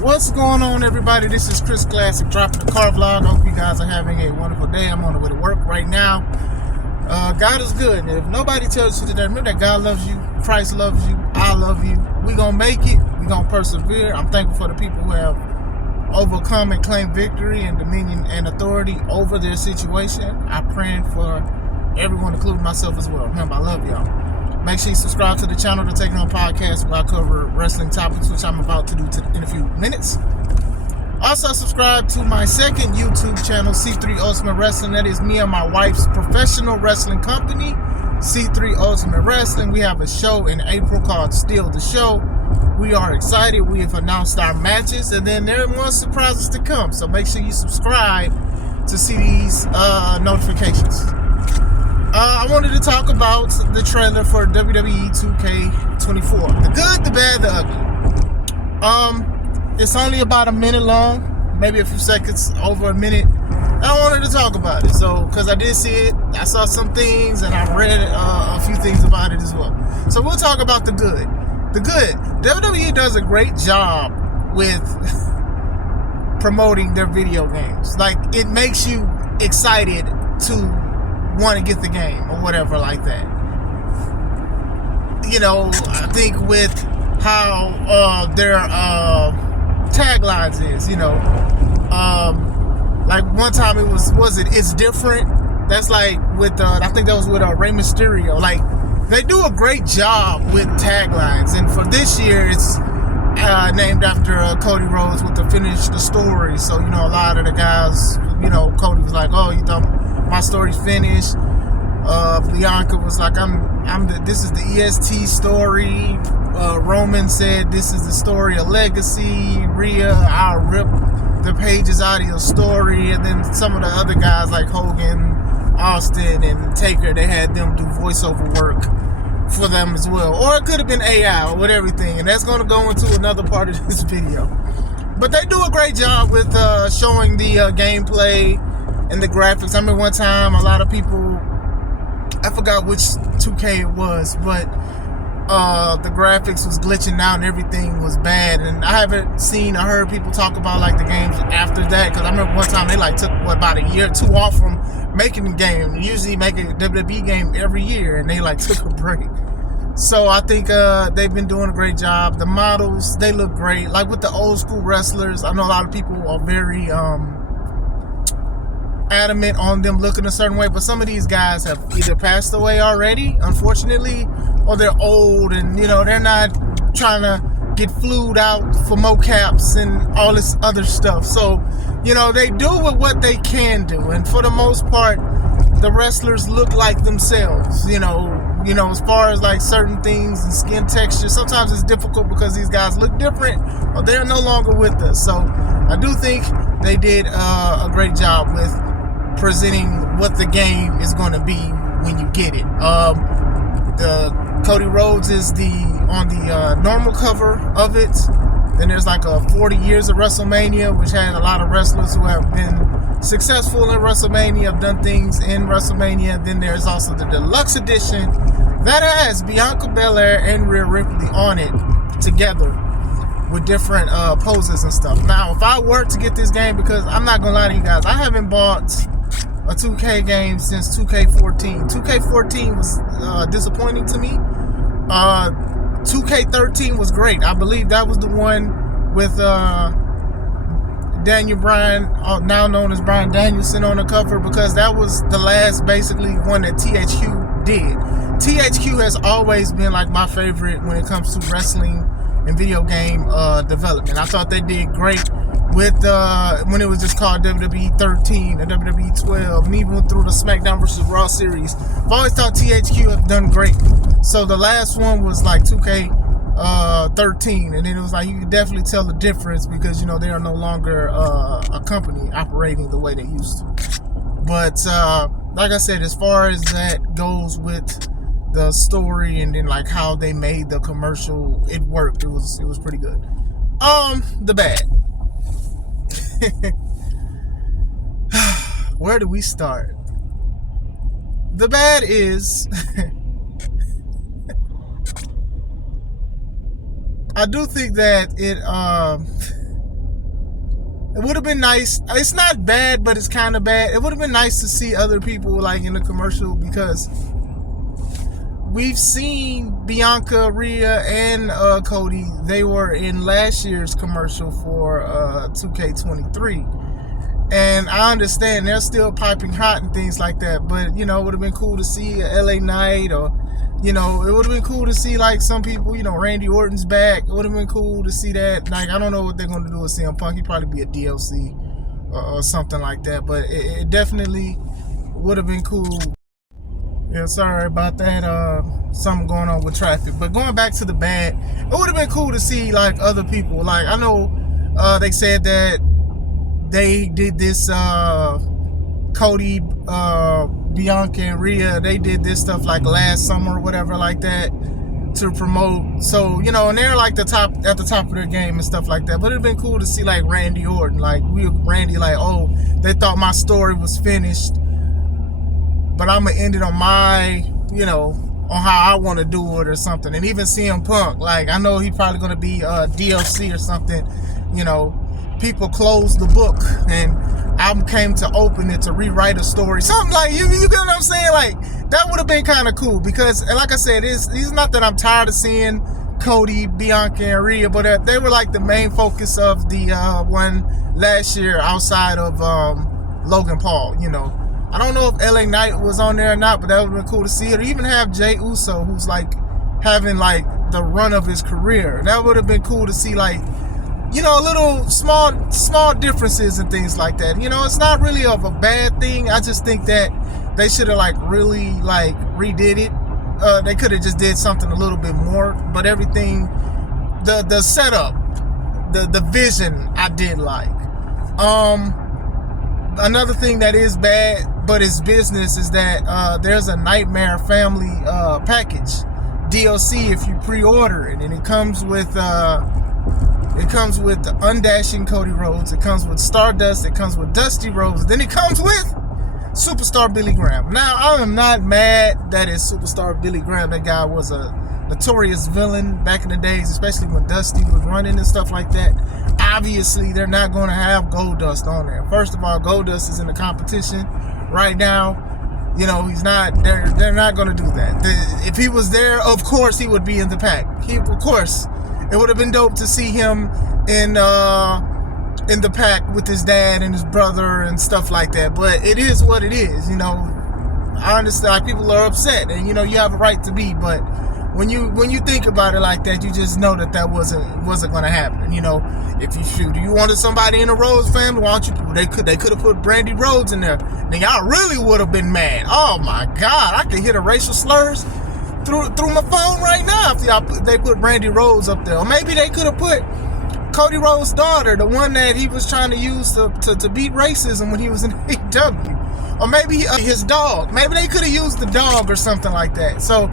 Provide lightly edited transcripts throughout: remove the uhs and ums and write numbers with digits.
What's going on, everybody? This is Chris Classic dropping the car vlog. I hope you guys are having a wonderful day. I'm on the way to work right now. God is good. And if nobody tells you today, remember that God loves you, Christ loves you, I love you. We're going to make it. We're going to persevere. I'm thankful for the people who have overcome and claimed victory and dominion and authority over their situation. I'm praying for everyone, including myself as well. Remember, I love y'all. Make sure you subscribe to the channel to Take It On Podcast, where I cover wrestling topics, which I'm about to do in a few minutes. Also, subscribe to my second YouTube channel, C3 Ultimate Wrestling. That is me and my wife's professional wrestling company, C3 Ultimate Wrestling. We have a show in April called Steal the Show. We are excited. We have announced our matches, and then there are more surprises to come. So make sure you subscribe to see these notifications. I wanted to talk about the trailer for WWE 2K24. The good, the bad, the ugly. It's only about a minute long, maybe a few seconds, over a minute. I wanted to talk about it, so because I did see it, I saw some things, and I read a few things about it as well. So we'll talk about the good. The good. WWE does a great job with promoting their video games. Like, it makes you excited to want to get the game or whatever like that. You know, I think with how their taglines is, you know, like one time it was it's different. That's like with I think that was with Rey Mysterio. Like, they do a great job with taglines, and for this year it's named after Cody Rhodes with the Finish the Story. So, you know, a lot of the guys, you know, Cody was like, oh, you thought my story's finished. Bianca was like, this is the EST story. Roman said, this is the story of legacy. Rhea, I'll rip the pages out of your story. And then some of the other guys like Hogan, Austin, and Taker, they had them do voiceover work for them as well. Or it could have been AI with everything. And that's going to go into another part of this video. But they do a great job with showing the gameplay and the graphics. I remember one time a lot of people, I forgot which 2K it was, but the graphics was glitching out and everything was bad. And I haven't seen or heard people talk about like the games after that, because I remember one time they like took about a year or two off from making the game. They usually make a WWE game every year, and they like took a break. So I think they've been doing a great job. The models, they look great. Like with the old school wrestlers, I know a lot of people are very adamant on them looking a certain way, but some of these guys have either passed away already, unfortunately, or they're old, and, you know, they're not trying to get flued out for mocaps and all this other stuff. So, you know, they do with what they can do, and for the most part, the wrestlers look like themselves. You know, as far as like certain things and skin texture, sometimes it's difficult because these guys look different or they're no longer with us. So I do think they did a great job with presenting what the game is going to be when you get it. The Cody Rhodes is on the normal cover of it. Then there's like a 40 years of WrestleMania, which had a lot of wrestlers who have been successful in WrestleMania, have done things in WrestleMania. Then there's also the deluxe edition that has Bianca Belair and Rhea Ripley on it together with different poses and stuff. Now, if I were to get this game, because I'm not gonna lie to you guys, I haven't bought a 2K game since 2K14. 2K14 was disappointing to me. 2K13 was great. I believe that was the one with Daniel Bryan, now known as Bryan Danielson, on the cover, because that was the last basically one that THQ did. THQ has always been like my favorite when it comes to wrestling and video game development. I thought they did great with when it was just called WWE 13 and WWE 12, and even through the SmackDown vs. Raw series. I've always thought THQ have done great. So the last one was like 2K 13, and then it was like you could definitely tell the difference because, you know, they are no longer a company operating the way they used to. But like I said, as far as that goes with the story and then like how they made the commercial, it worked. It was pretty good. The bad. Where do we start? The bad is I do think that It would have been nice. It's not bad, but it's kind of bad. It would have been nice to see other people like in the commercial, because we've seen Bianca, Rhea, and Cody. They were in last year's commercial for 2K23. And I understand they're still piping hot and things like that. But, you know, it would have been cool to see a LA Knight, or, you know, it would have been cool to see like some people, you know, Randy Orton's back. It would have been cool to see that. Like, I don't know what they're going to do with CM Punk. He'd probably be a DLC or something like that. But it definitely would have been cool. Yeah, sorry about that. Something going on with traffic. But going back to the bad, it would have been cool to see like other people. Like, I know they said that they did this Cody, Bianca, and Rhea. They did this stuff like last summer or whatever like that to promote. So, you know, and they're like at the top of their game and stuff like that. But it'd been cool to see like Randy Orton. Like Randy, like, oh, they thought my story was finished, but I'm gonna end it on my, you know, on how I want to do it or something. And even CM Punk, like, I know he's probably gonna be DLC or something. You know, people closed the book and I came to open it to rewrite a story, something like you get what I'm saying? Like, that would have been kind of cool, because, and like I said, it's not that I'm tired of seeing Cody, Bianca, and Rhea, but they were like the main focus of the one last year outside of Logan Paul. You know, I don't know if LA Knight was on there or not, but that would have been cool to see it. Or even have Jey Uso, who's like having like the run of his career. That would have been cool to see, like, you know, little small differences and things like that. You know, it's not really of a bad thing. I just think that they should have like really like redid it. They could have just did something a little bit more. But everything, the setup, the vision, I did like. Another thing that is bad, but it's business, is that there's a Nightmare Family package DLC if you pre-order it, and it comes with Undashing Cody Rhodes, it comes with Stardust, it comes with Dusty Rhodes, then it comes with Superstar Billy Graham. Now, I am not mad that it's Superstar Billy Graham. That guy was a notorious villain back in the days, especially when Dusty was running and stuff like that. Obviously, they're not going to have Goldust on there. First of all, Goldust is in the competition right now. You know, he's not. They're not going to do that. If he was there, of course, he would be in the pack. Of course, it would have been dope to see him in the pack with his dad and his brother and stuff like that. But it is what it is. You know, I understand people are upset, and you know, you have a right to be. But when you think about it like that, you just know that wasn't going to happen. You know, if you wanted somebody in the Rhodes family, why don't you? They could have put Brandy Rhodes in there. Then y'all really would have been mad. Oh my God, I could hear the racial slurs through my phone right now if they put Brandy Rhodes up there. Or maybe they could have put Cody Rhodes' daughter, the one that he was trying to use to beat racism when he was in AEW. Or maybe his dog. Maybe they could have used the dog or something like that. So,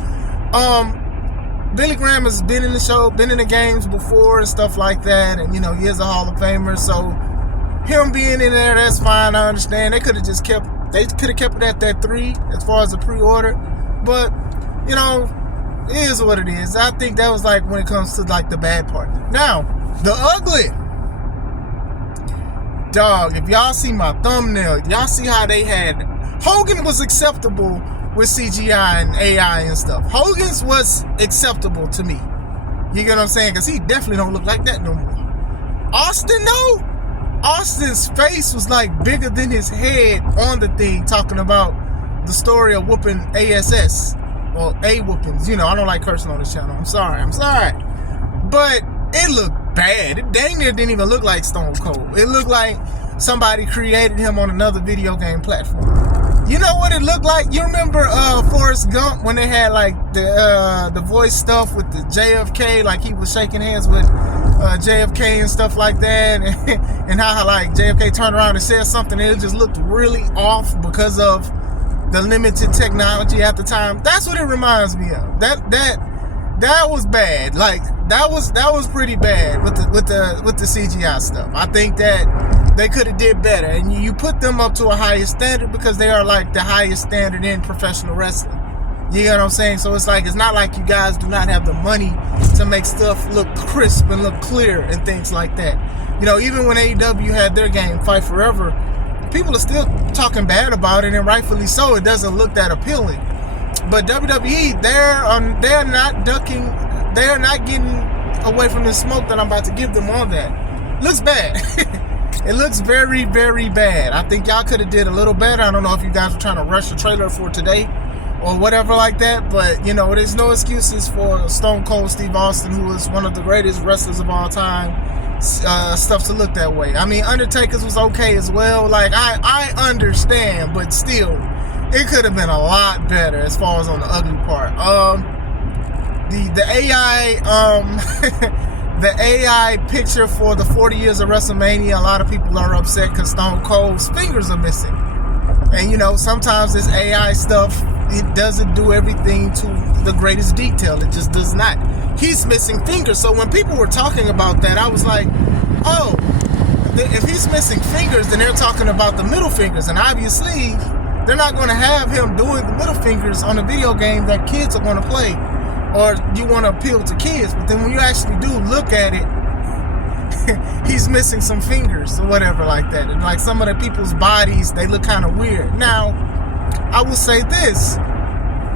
Billy Graham has been in the show, been in the games before and stuff like that. And, you know, he is a Hall of Famer. So, him being in there, that's fine. I understand. They could have kept it at that 3 as far as the pre-order. But, you know, it is what it is. I think that was like when it comes to like the bad part. Now, the ugly. Dog, if y'all see my thumbnail, y'all see how they had Hogan was acceptable with CGI and AI and stuff. Hogan's was acceptable to me. You get what I'm saying? Because he definitely don't look like that no more. Austin, though, Austin's face was like bigger than his head on the thing, talking about the story of whooping ASS. Well, A-whoopings. You know, I don't like cursing on this channel. I'm sorry. But it looked bad. It dang near didn't even look like Stone Cold. It looked like somebody created him on another video game platform. You know what it looked like? You remember Forrest Gump when they had like the voice stuff with the JFK, like he was shaking hands with JFK and stuff like that, and how like JFK turned around and said something and it just looked really off because of the limited technology at the time. That's what it reminds me of. That was bad. Like that was pretty bad with the CGI stuff. I think that they could have did better, and you put them up to a higher standard because they are like the highest standard in professional wrestling. You get what I'm saying? So it's like, it's not like you guys do not have the money to make stuff look crisp and look clear and things like that. You know, even when AEW had their game, Fight Forever, people are still talking bad about it, and rightfully so. It doesn't look that appealing. But WWE, they're not ducking, they're not getting away from the smoke that I'm about to give them on that. Looks bad. It looks very, very bad. I think y'all could have did a little better. I don't know if you guys were trying to rush the trailer for today or whatever like that, but you know, there's no excuses for Stone Cold Steve Austin, who is one of the greatest wrestlers of all time, stuff to look that way. I mean, Undertaker's was okay as well. Like, I understand, but still, it could have been a lot better as far as on the ugly part. The AI the AI picture for the 40 years of WrestleMania, a lot of people are upset because Stone Cold's fingers are missing. And you know, sometimes this AI stuff, it doesn't do everything to the greatest detail. It just does not. He's missing fingers. So when people were talking about that, I was like, oh, if he's missing fingers, then they're talking about the middle fingers. And obviously, they're not going to have him doing the middle fingers on a video game that kids are going to play, or you want to appeal to kids. But then when you actually do look at it, he's missing some fingers or whatever like that. And like some of the people's bodies, they look kind of weird. Now, I will say this.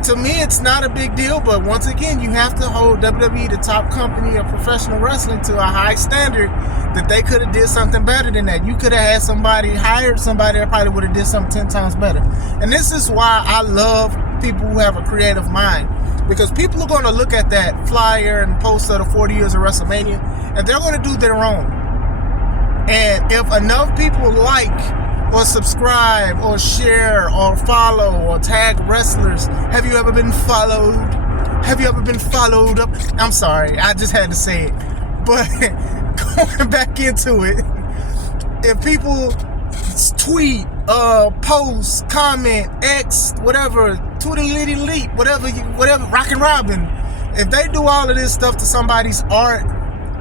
To me, it's not a big deal, but once again, you have to hold WWE, the top company of professional wrestling, to a high standard that they could have did something better than that. You could have had somebody, hired somebody that probably would have did something 10 times better. And this is why I love people who have a creative mind, because people are going to look at that flyer and poster of the 40 years of WrestleMania, and they're going to do their own. And if enough people like or subscribe or share or follow or tag wrestlers, have you ever been followed? Have you ever been followed up? I'm sorry, I just had to say it. But going back into it, if people tweet, post, comment, X, whatever, Tweety whatever, Rockin' Robin, if they do all of this stuff to somebody's art,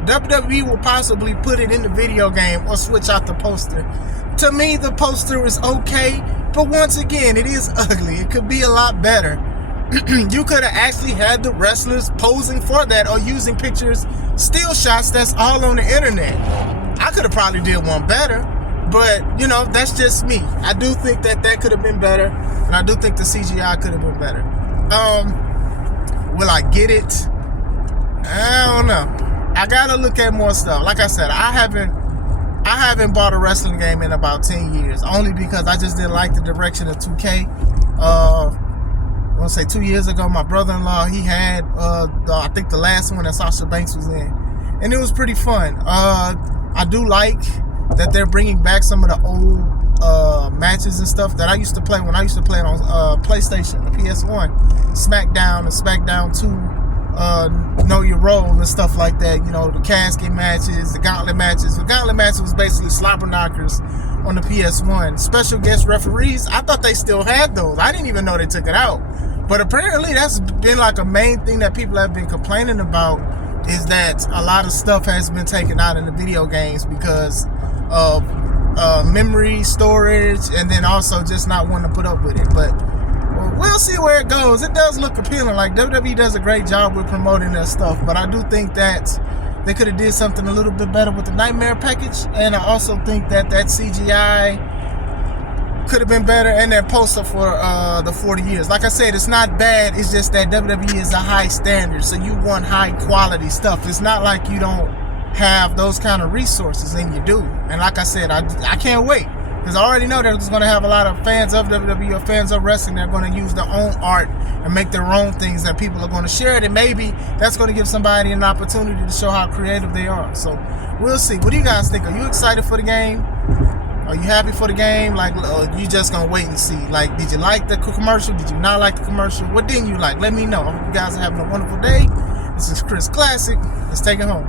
WWE will possibly put it in the video game or switch out the poster. To me, the poster is okay, but once again, it is ugly. It could be a lot better. You could have actually had the wrestlers posing for that, or using pictures, still shots that's all on the internet. I could have probably did one better, but you know, that's just me. I do think that could have been better, and I do think the CGI could have been better. Will I get it? I don't know. I gotta look at more stuff. Like I said, I haven't bought a wrestling game in about 10 years, only because I just didn't like the direction of 2K. I want to say 2 years ago, my brother-in-law, he had, I think the last one that Sasha Banks was in, and it was pretty fun. I do like that they're bringing back some of the old matches and stuff that I used to play when I used to play it on PlayStation, the PS1, SmackDown and SmackDown 2. Know your role and stuff like that. You know, the casket matches, the gauntlet matches. The gauntlet matches was basically slobber knockers on the PS1. Special guest referees, I thought they still had those. I didn't even know they took it out. But apparently that's been like a main thing that people have been complaining about, is that a lot of stuff has been taken out in the video games because of memory storage, and then also just not wanting to put up with it. But we'll see where it goes. It does look appealing. Like, WWE does a great job with promoting their stuff, but I do think that they could have did something a little bit better with the Nightmare package, and I also think that CGI could have been better, and that poster for the 40 years. Like I said, it's not bad. It's just that WWE is a high standard, so you want high quality stuff. It's not like you don't have those kind of resources, and you do. And like I said, I can't wait. Because I already know that it's going to have a lot of fans of WWE or fans of wrestling that are going to use their own art and make their own things, and people are going to share it. And maybe that's going to give somebody an opportunity to show how creative they are. So we'll see. What do you guys think? Are you excited for the game? Are you happy for the game? Like, you just going to wait and see? Like, did you like the commercial? Did you not like the commercial? What didn't you like? Let me know. I hope you guys are having a wonderful day. This is Chris Classic. Let's take it home.